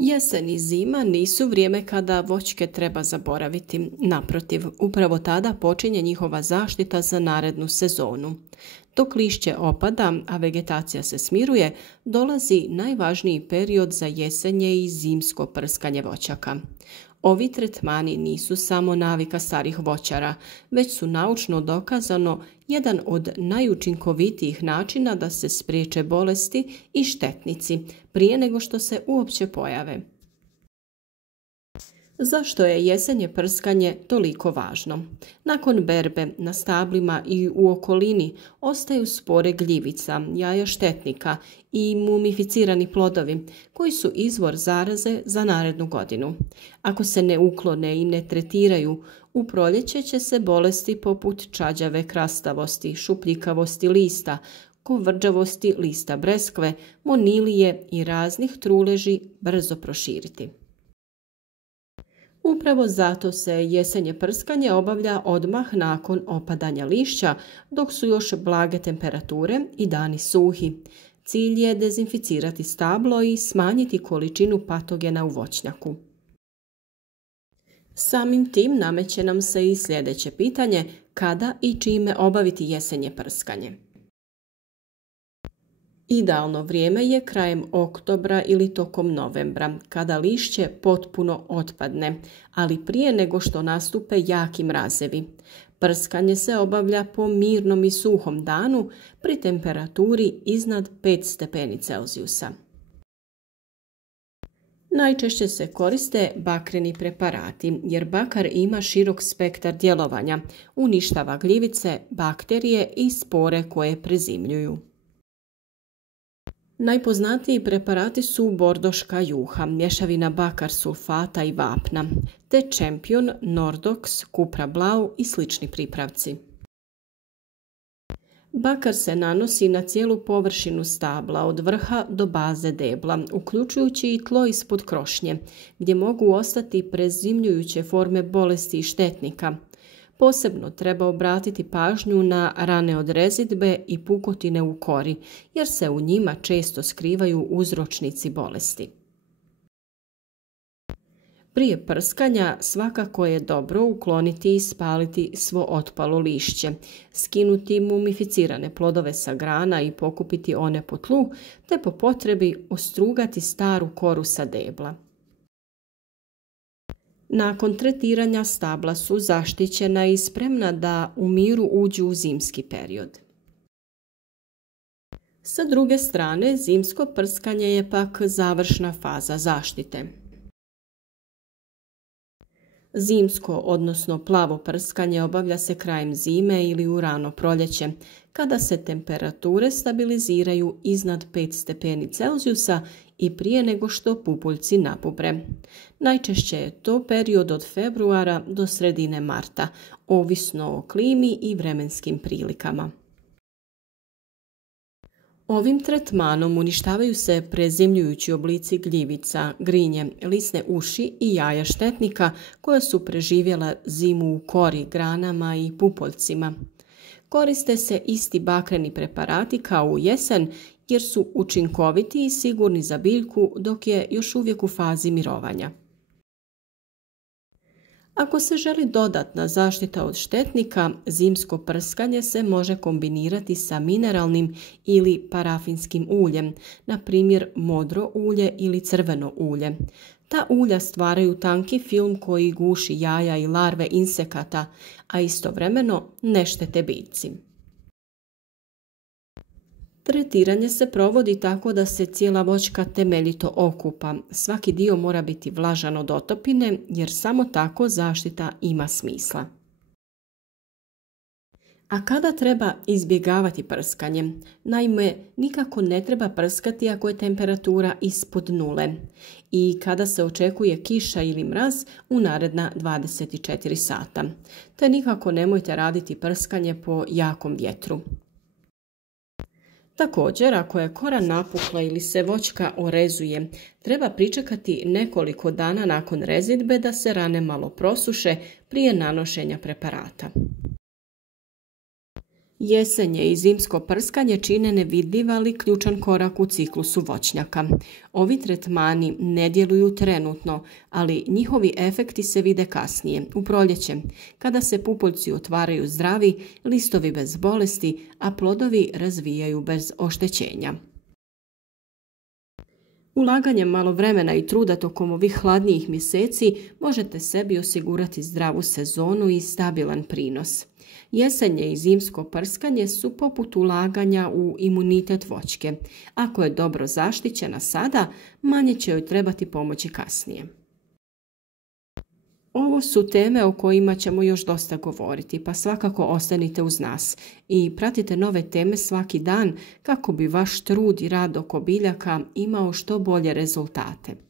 Jesen i zima nisu vrijeme kada voćke treba zaboraviti. Naprotiv, upravo tada počinje njihova zaštita za narednu sezonu. Dok lišće opada, a vegetacija se smiruje, dolazi najvažniji period za jesenje i zimsko prskanje voćaka. Ovi tretmani nisu samo navika starih voćara, već su naučno dokazano jedan od najučinkovitijih načina da se spriječe bolesti i štetnici prije nego što se uopće pojave. Zašto je jesenje prskanje toliko važno? Nakon berbe na stablima i u okolini ostaju spore gljivica, jaja štetnika i mumificirani plodovi koji su izvor zaraze za narednu godinu. Ako se ne uklone i ne tretiraju, u proljeće će se bolesti poput čađave krastavosti, šupljikavosti lista, kovrđavosti lista breskve, monilije i raznih truleži brzo proširiti. Upravo zato se jesenje prskanje obavlja odmah nakon opadanja lišća, dok su još blage temperature i dani suhi. Cilj je dezinficirati stablo i smanjiti količinu patogena u voćnjaku. Samim tim nameće nam se i sljedeće pitanje: kada i čime obaviti jesenje prskanje? Idealno vrijeme je krajem oktobra ili tokom novembra, kada lišće potpuno otpadne, ali prije nego što nastupe jaki mrazevi. Prskanje se obavlja po mirnom i suhom danu pri temperaturi iznad 5 stepeni Celzijusa. Najčešće se koriste bakreni preparati, jer bakar ima širok spektar djelovanja, uništava gljivice, bakterije i spore koje prezimljuju. Najpoznatiji preparati su bordoška juha, mješavina bakar sulfata i vapna, te Champion, Nordox, Cupra Blau i slični pripravci. Bakar se nanosi na cijelu površinu stabla od vrha do baze debla, uključujući i tlo ispod krošnje, gdje mogu ostati prezimljujuće forme bolesti i štetnika. Posebno treba obratiti pažnju na rane od rezidbe i pukotine u kori, jer se u njima često skrivaju uzročnici bolesti. Prije prskanja svakako je dobro ukloniti i spaliti svo otpalo lišće, skinuti mumificirane plodove sa grana i pokupiti one po tlu, te po potrebi ostrugati staru koru sa debla. Nakon tretiranja stabla su zaštićena i spremna da u miru uđu u zimski period. Sa druge strane, zimsko prskanje je pak završna faza zaštite. Zimsko, odnosno plavo prskanje obavlja se krajem zime ili u rano proljeće, kada se temperature stabiliziraju iznad 5 stepeni Celzijusa i prije nego što pupoljci nabubre. Najčešće je to period od februara do sredine marta, ovisno o klimi i vremenskim prilikama. Ovim tretmanom uništavaju se prezimljujući oblici gljivica, grinje, lisne uši i jaja štetnika koja su preživjela zimu u kori, granama i pupoljcima. Koriste se isti bakreni preparati kao u jesen jer su učinkoviti i sigurni za biljku dok je još uvijek u fazi mirovanja. Ako se želi dodatna zaštita od štetnika, zimsko prskanje se može kombinirati sa mineralnim ili parafinskim uljem, na primjer modro ulje ili crveno ulje. Ta ulja stvaraju tanki film koji guši jaja i larve insekata, a istovremeno ne štete biljci. Tretiranje se provodi tako da se cijela voćka temeljito okupa. Svaki dio mora biti vlažan od otopine jer samo tako zaštita ima smisla. A kada treba izbjegavati prskanje? Naime, nikako ne treba prskati ako je temperatura ispod nule i kada se očekuje kiša ili mraz u naredna 24 sata. Te nikako nemojte raditi prskanje po jakom vjetru. Također, ako je kora napukla ili se voćka orezuje, treba pričekati nekoliko dana nakon rezidbe da se rane malo prosuše prije nanošenja preparata. Jesenje i zimsko prskanje čine nevidljiv, ali ključan korak u ciklusu voćnjaka. Ovi tretmani ne djeluju trenutno, ali njihovi efekti se vide kasnije, u proljeće, kada se pupoljci otvaraju zdravi, listovi bez bolesti, a plodovi razvijaju bez oštećenja. Ulaganjem malo vremena i truda tokom ovih hladnijih mjeseci možete sebi osigurati zdravu sezonu i stabilan prinos. Jesenje i zimsko prskanje su poput ulaganja u imunitet voćke. Ako je dobro zaštićena sada, manje će joj trebati pomoći kasnije. Ovo su teme o kojima ćemo još dosta govoriti, pa svakako ostanite uz nas i pratite nove teme svaki dan kako bi vaš trud i rad oko biljaka imao što bolje rezultate.